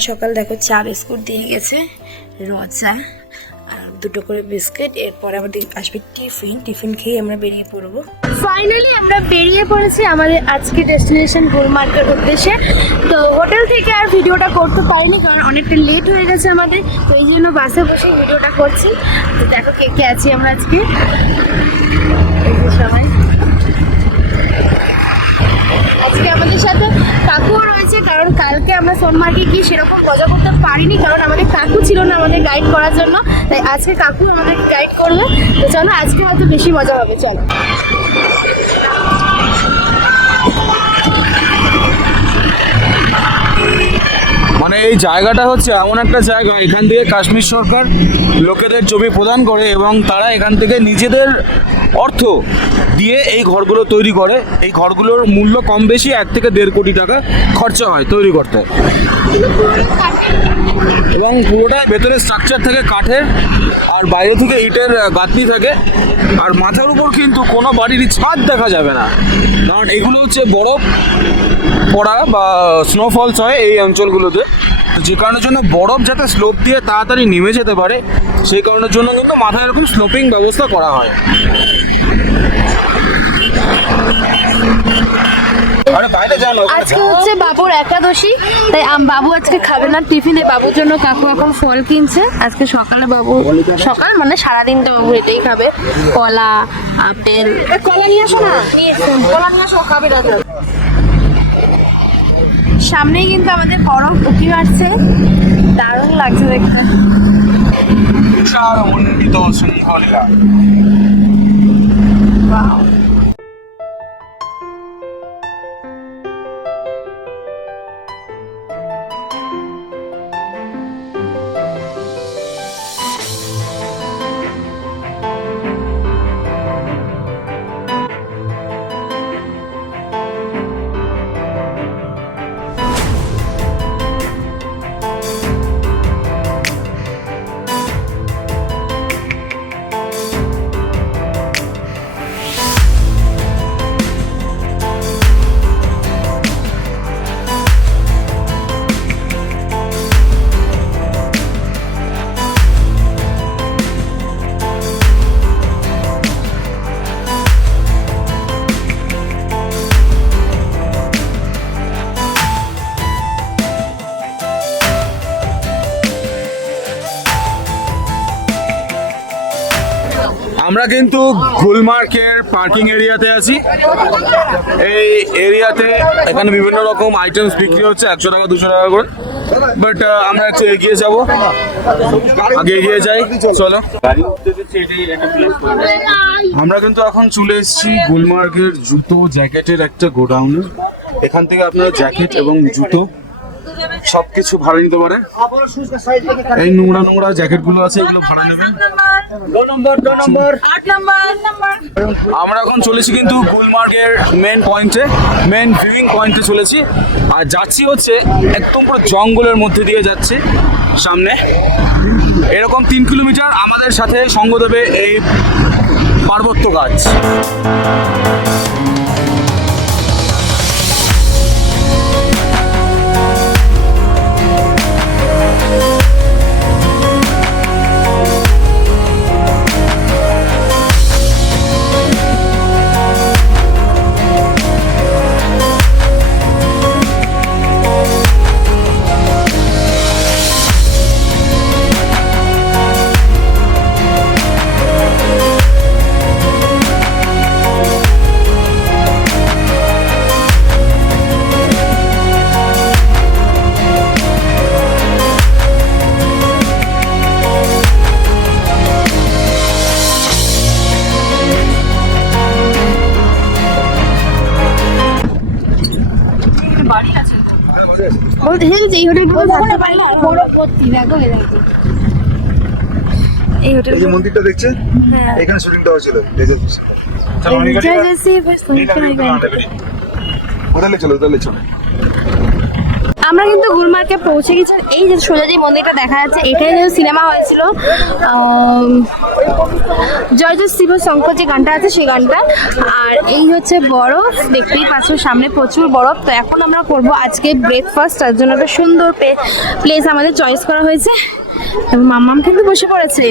সকাল সকাল দেখো চা বিস্কুট দিয়ে গেছে, রচা আর দুটো করে বিস্কিট। এরপর আমাদের আসবে টিফিন খেয়ে আমরা বেরিয়ে পড়বো। ফাইনালি আমরা বেরিয়ে পড়েছি আমাদের আজকে ডেস্টিনেশন গুলমার্গের উদ্দেশ্যে। তো হোটেল থেকে আর ভিডিওটা করতে পারিনি কারণ অনেকটা লেট হয়ে গেছে আমাদের, তো এই জন্য বাসে বসে ভিডিওটা করছি। তো দেখো কে কে আছি আমরা আজকে সবাই। আজকে আমাদের সাথে কাকুও রয়েছে, কারণ কালকে আমরা সোনমার্গে গিয়ে সেরকম মজা করতে পারিনি কারণ আমাদের কাকু ছিল না আমাদের গাইড করার জন্য, তাই আজকে কাকু আমাদেরকে গাইড করবে। তো চলো আজকে হয়তো বেশি মজা হবে, চলো। মানে এই জায়গাটা হচ্ছে এমন একটা জায়গা, এখান থেকে কাশ্মীর সরকার লোকেদের জমি প্রদান করে এবং তারা এখান থেকে নিজেদের অর্থ দিয়ে এই ঘরগুলো তৈরি করে। এই ঘরগুলোর মূল্য কম বেশি 1 থেকে 1.5 কোটি টাকা খরচা হয় তৈরি করতে, এবং পুরোটাই ভেতরে স্ট্রাকচার থেকে কাঠের আর বাইরে থেকে ইটের গাঁথনি থাকে। আর মাথার উপর কিন্তু কোনো বাড়িরই ছাদ দেখা যাবে না, কারণ এগুলো হচ্ছে বরফ পড়া বা স্নোফলস হয় এই অঞ্চলগুলোতে, যে কারণের জন্য বরফ যাতে স্লোপ দিয়ে তাড়াতাড়ি নেমে যেতে পারে সেই কারণের জন্য কিন্তু মাথায় এরকম স্লোপিং ব্যবস্থা করা হয়। আজকে হচ্ছে বাবুর একাদশী, তাই বাবু আজকে খাবে না টিফিনে। বাবুর জন্য কাকু এখন ফল কিনছে। আজকে সকালে বাবু, সকাল মানে সারাদিন তো বাবু এটাই খাবে, কলা, আপেল। কলা নিয়ে আসো না, কলা নিয়ে আসো, খাবে দাদা। সামনেই কিন্তু আমাদের বরফ উঠে আসছে, দারুণ লাগছে দেখতে। আমরা কিন্তু গুলমার্গের পার্কিং এরিয়াতে আছি। এই এরিয়াতে এখানে বিভিন্ন রকম আইটেমস বিক্রি হচ্ছে 100 টাকা 200 টাকা করে, বাট আমরা একটু এগিয়ে যাব, আগে এগিয়ে যাই চলো। আমরা কিন্তু এখন চলে এসেছি গুলমার্গের জুতো জ্যাকেটের একটা গোডাউনে। এখান থেকে আপনারা জ্যাকেট এবং জুতো সবকিছু ভাড়া নিতে পারেন। এই নোংরা নোংরা জ্যাকেট গুলো আছে, এগুলো ভাড়া নেবেন। আমরা এখন চলেছি কিন্তু গুলমার্গের মেন পয়েন্টে, মেন ভিউইং পয়েন্টে চলেছি, আর যাচ্ছি হচ্ছে একদম পুরো জঙ্গলের মধ্যে দিয়ে যাচ্ছি। সামনে এরকম 3 কিলোমিটার আমাদের সাথে সঙ্গ দেবে এই পার্বত্য গাছ। বলতে হেলছে এই হোটেলগুলো থাকতে পারে না, বড় ভর্তি দেখো এই হোটেল। এই যে মন্দিরটা দেখছেন, এখানে শুটিংটা হয়েছিল। জেসি ফার্স্ট হোটেলে চলো, হোটেলে চলো। আমরা কিন্তু গুলমার্গে পৌঁছে গেছি। এই যে সোজা যে মন্দিরটা দেখা যাচ্ছে, এটাই যে সিনেমা হয়েছিল জয় জয় শিব শঙ্কর যে গানটা আছে সেই গানটা। আর এই হচ্ছে বরফ, দেখতেই পাচ্ছ সামনে প্রচুর বরফ। তো এখন আমরা করবো আজকে ব্রেকফাস্ট, তার জন্য একটা সুন্দর প্লেস আমাদের চয়েস করা হয়েছে। এবং মাম্মাম কিন্তু বসে পড়েছে।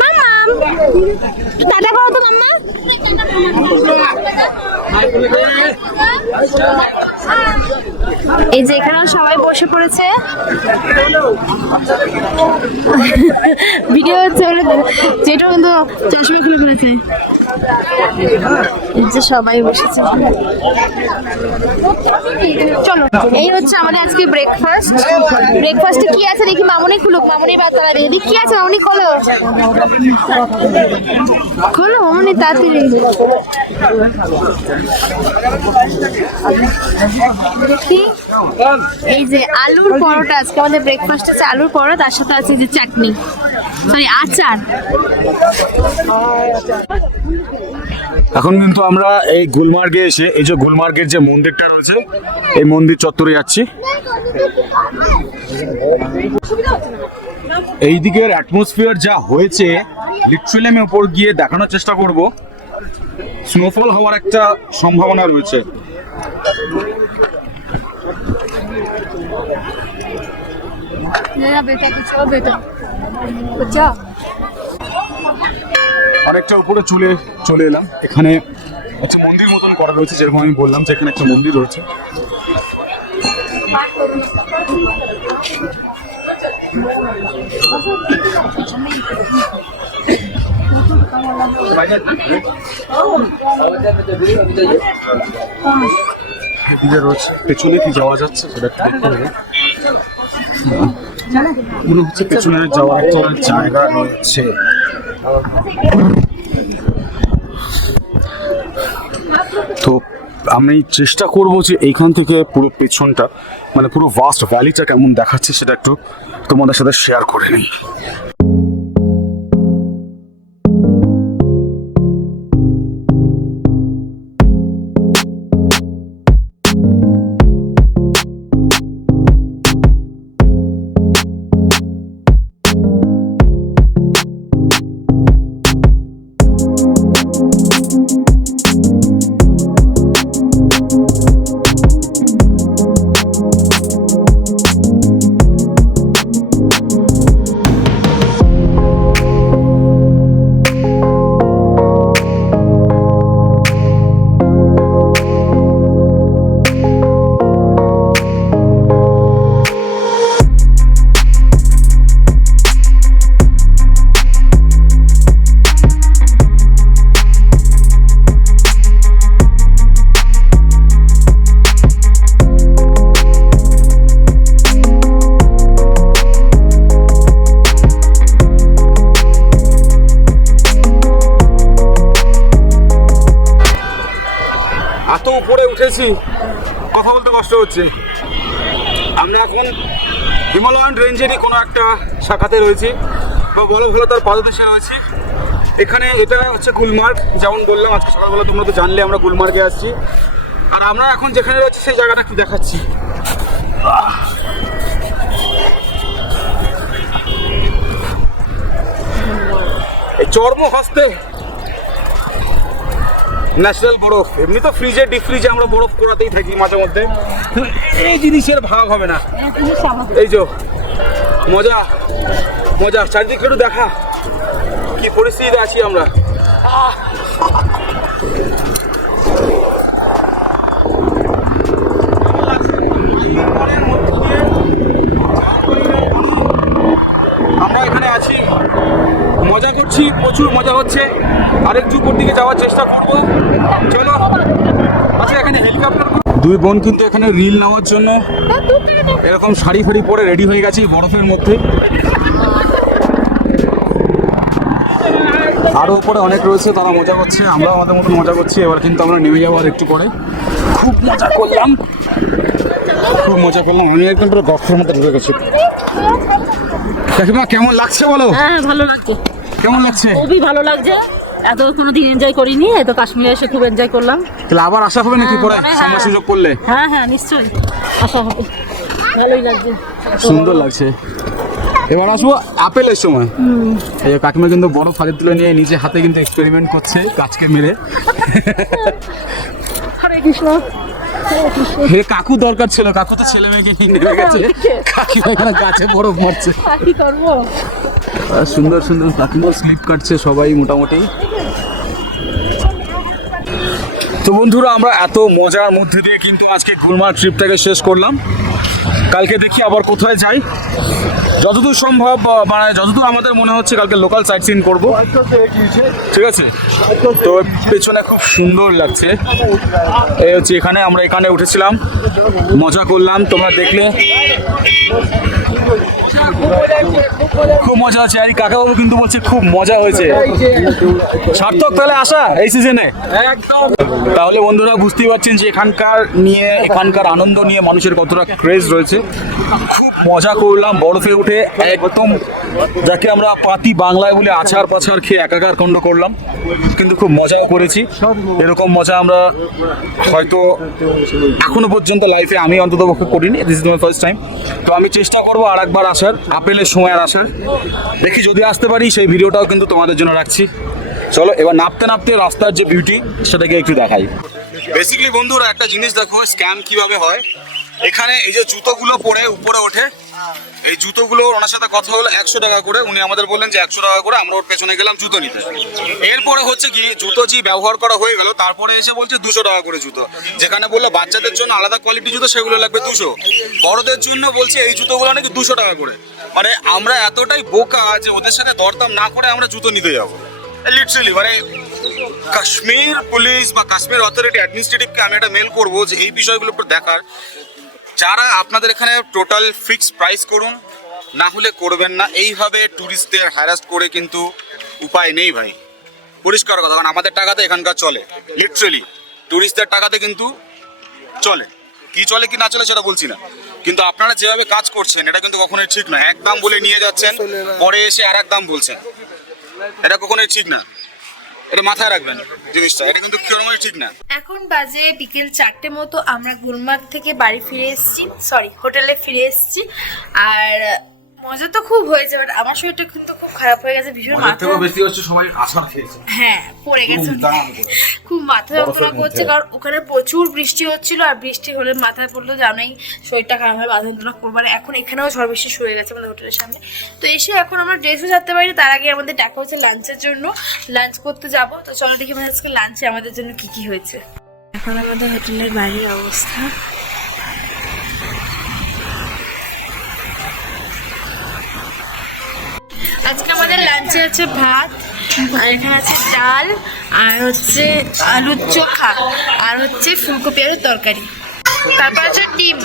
মাম্মাম টাটা করো তো মাম্মা। এই যে এখানে সবাই বসে পড়েছে, ভিডিও হচ্ছে, যেটা কিন্তু চশমা খুলে ফেলেছে। এই যে সবাই বসেছে, চলো। এই হচ্ছে আমাদের আজকে ব্রেকফাস্ট। ব্রেকফাস্টে কি আছে দেখি, মামনি খুলুক, মামনি বার্তা দেখি কি আছে। মামনি খোলো খোলো মামনি তাড়াতাড়ি। এই যে আলুর পরোটা, আজকে আমাদের ব্রেকফাস্ট আছে আলুর পরোটা, তার সাথে আছে যে চাটনি, সরি আচার। এখন কিন্তু আমরা এই গুলমার্গে এসে এই যে গুলমার্গের যে মন্দিরটা রয়েছে এই মন্দির চত্বরে যাচ্ছি। এই দিকের অ্যাটমসফিয়ার যা হয়েছে লিটারালি আমি উপর গিয়ে দেখানোর চেষ্টা করব। স্নোফল হওয়ার একটা সম্ভাবনা রয়েছে। অনেকটা উপরে চলে এলাম। এখানে একটা মন্দির মতন করা রয়েছে, যেরকম আমি বললাম যে এখানে একটা মন্দির রয়েছে। এদিকে রয়েছে, পেছনে কি যাওয়া যাচ্ছে সেটা একটু দেখতে হবে। মনে হচ্ছে পেছনে যাওয়ার একটা জায়গা রয়েছে। তো আমি চেষ্টা করব যে এইখান থেকে পুরো পেছনটা, মানে পুরো ভাস্ট ভ্যালিটা কেমন দেখাচ্ছে সেটা একটু তোমাদের সাথে শেয়ার করে নিই। এত উপরে উঠেছি, কথা বলতে কষ্ট হচ্ছে। আমরা এখন হিমালয়ান রেঞ্জেরই কোনো একটা শাখাতে রয়েছি, বা বলো ভালো তার পাদদেশে রয়েছি। এখানে এটা হচ্ছে গুলমার্গ, যেমন বললাম আজকে সকালবেলা তোমরা তো জানলে আমরা গুলমার্গে আসছি। আর আমরা এখন যেখানে রয়েছি সেই জায়গাটা একটু দেখাচ্ছি। এই চর্ম হস্তে ন্যাচারাল বরফ। এমনি তো ফ্রিজে ডিপ ফ্রিজে আমরা বরফ করাতেই থাকি মাঝে মধ্যে, এই জিনিসের ভাগ হবে না। এই যে মজা মজা, চারিদিকে একটু দেখা কি পরিস্থিতিতে আছি আমরা। আমরা এখানে আছি, মজা করছি, প্রচুর মজা হচ্ছে। আরেকটু উপর দিকে যাওয়ার চেষ্টা করবো, চলো। আচ্ছা, এখানে হেলিকপ্টার, দুই বোন কিন্তু এখানে রিল নেওয়ার জন্য এরকম শাড়ি ফাড়ি পরে রেডি হয়ে গেছে বরফের মধ্যে। আরও উপরে অনেক রয়েছে, তারা মজা করছে, আমরা আমাদের মতন মজা করছি। এবার কিন্তু আমরা নেমে যাবো আর একটু পরে। খুব মজা করলাম, খুব মজা করলাম। আমি একদম পুরো গর্তের মধ্যে ঢুকে গেছি। কাকিমা কেমন লাগছে বলো? হ্যাঁ, ভালো লাগছে। কেমন লাগছে? খুবই ভালো লাগছে। এত কোনোদিন এনজয় করিনি, এত কাশ্মীরে এসে খুব এনজয় করলাম। তাহলে আবার আসা হবে নাকি পরে সময় সুযোগ করলে? হ্যাঁ হ্যাঁ, নিশ্চয়ই আসা হবে, ভালোই লাগছে। সুন্দর লাগছে। এবার আসবো আপেলের সময়। এই যে কাকিমা কিন্তু বড় ফাঁদের তুলে নিয়ে নিজে হাতে কিন্তু এক্সপেরিমেন্ট করছে গাছকে মেরে। হরে কৃষ্ণ। হে কাকু দরকার ছিল, কাকু তো ছেলে মেয়েকে নিয়ে নেমে গেছে, কাকিমা এখানে গাছে বরফ মারছে। কি করবো? আর সুন্দর সুন্দর কাকিমা স্লিপ কাটছে সবাই মোটামুটি। তো বন্ধুরা, আমরা এত মজার মধ্যে দিয়ে কিন্তু আজকে গুলমার্গ ট্রিপটাকে শেষ করলাম। কালকে দেখি আবার কোথায় যাই, যতদূর সম্ভব মানে যতদূর আমাদের মনে হচ্ছে কালকে লোকাল সাইট সিন করবো, ঠিক আছে? তো পেছনে খুব সুন্দর লাগছে, এই হচ্ছে এখানে আমরা এখানে উঠেছিলাম, মজা করলাম, তোমরা দেখলে খুব মজা হচ্ছে। আর কাকাবাবু কিন্তু বলছে খুব মজা হয়েছে, সার্থক তাহলে আসা এই সিজনে একদম। তাহলে বন্ধুরা বুঝতেই পারছেন যে এখানকার আনন্দ নিয়ে মানুষের কতটা ক্রেজ রয়েছে। খুব মজা করলাম বরফে উঠে, একদম যাকে আমরা পাতি বাংলায় বলে আছাড় পাছাড় খেয়ে একাকার কাণ্ড করলাম, কিন্তু খুব মজাও করেছি। এরকম মজা আমরা হয়তো এখনো পর্যন্ত লাইফে আমি অন্তত পক্ষে করিনি, this is my first time. তো আমি চেষ্টা করবো আর একবার আসার, আপেলের সময় আর আসার, দেখি যদি আসতে পারি সেই ভিডিওটাও কিন্তু তোমাদের জন্য রাখছি। চলো এবার নাপতে নাপতে রাস্তার যে বিউটি সেটাকে একটু দেখাই। বেসিক্যালি বন্ধুরা একটা জিনিস দেখো স্ক্যাম কিভাবে হয়। এখানে এই যে জুতোগুলো পরে উপরে ওঠে, এই জুতোগুলো ওনার সাথে কথা হলো 100 টাকা করে, উনি আমাদের বললেন যে 100 টাকা করে, আমরা ওর পেছনে গেলাম জুতো নিতে। এরপরে হচ্ছে কি জুতো যে ব্যবহার করা হয়ে গেল, তারপরে এসে বলছে 200 টাকা করে জুতো, যেখানে বললো বাচ্চাদের জন্য আলাদা কোয়ালিটি জুতো সেগুলো লাগবে 200, বড়দের জন্য বলছে এই জুতোগুলো নাকি 200 টাকা করে। মানে আমরা এতটাই বোকা যে ওদের সাথে দরদাম না করে আমরা জুতো নিতে যাবো। লিটারালি মানে কাশ্মীর পুলিশ বা কাশ্মীর অথরিটি অ্যাডমিনিস্ট্রেটিভকে আমি একটা মেল করবো যে এই বিষয়গুলোর উপর দেখার, যারা আপনাদের এখানে টোটাল ফিক্সড প্রাইস করুন, না হলে করবেন না। এইভাবে ট্যুরিস্টদের হ্যারাস করে কিন্তু উপায় নেই ভাই, পরিষ্কার কথা। কারণ আমাদের টাকাতে এখানকার চলে, লিটারালি ট্যুরিস্টদের টাকাতে কিন্তু চলে। কি চলে কি না চলে সেটা বলছি না, কিন্তু আপনারা যেভাবে কাজ করছেন এটা কিন্তু কখনোই ঠিক নয়। এক দাম বলে নিয়ে যাচ্ছেন, পরে এসে আর এক দাম বলছেন, এটা কখনোই ঠিক না। এটা মাথায় রাখবেন জিনিসটা, এটা কিন্তু কোনোভাবেই ঠিক না। এখন বাজে বিকেল 4টে মতো, আমরা গুলমার্গ থেকে বাড়ি ফিরে এসেছি, সরি হোটেলে ফিরে এসেছি। আর মজা তো খুব হয়েছে, বাট আমার শরীরটা কিন্তু খুব খারাপ হয়ে গেছে, ভীষণ মাথা বেশি হচ্ছে সবাই আছাড় খেয়েছে, হ্যাঁ পড়ে গেছে, খুব মাথা যন্ত্রণা করছে। কারণ ওখানে প্রচুর বৃষ্টি হচ্ছিল, আর বৃষ্টি হলে মাথায় পড়লো জানোই শরীরটা খারাপ হয়, মাথা যন্ত্রণা করবো। আর এখন এখানেও ঝড় বৃষ্টি শুরু হয়ে গেছে আমাদের হোটেলের সামনে। তো এসে এখন আমরা ড্রেসও ছাড়তে পারি, তার আগে আমাদের ডাকা হচ্ছে লাঞ্চের জন্য, লাঞ্চ করতে যাব। তো চলো দেখি ভাই আজকে লাঞ্চে আমাদের জন্য কি কি হয়েছে। এখন আমাদের হোটেলের বাড়ির অবস্থা, আজকে আমাদের লাঞ্চে আছে ভাত, আর এখানে আছে ডাল, আর হচ্ছে আলুর চোখা, আর হচ্ছে ফুলকপি আলুর তরকারি, তারপর আছে ডিম।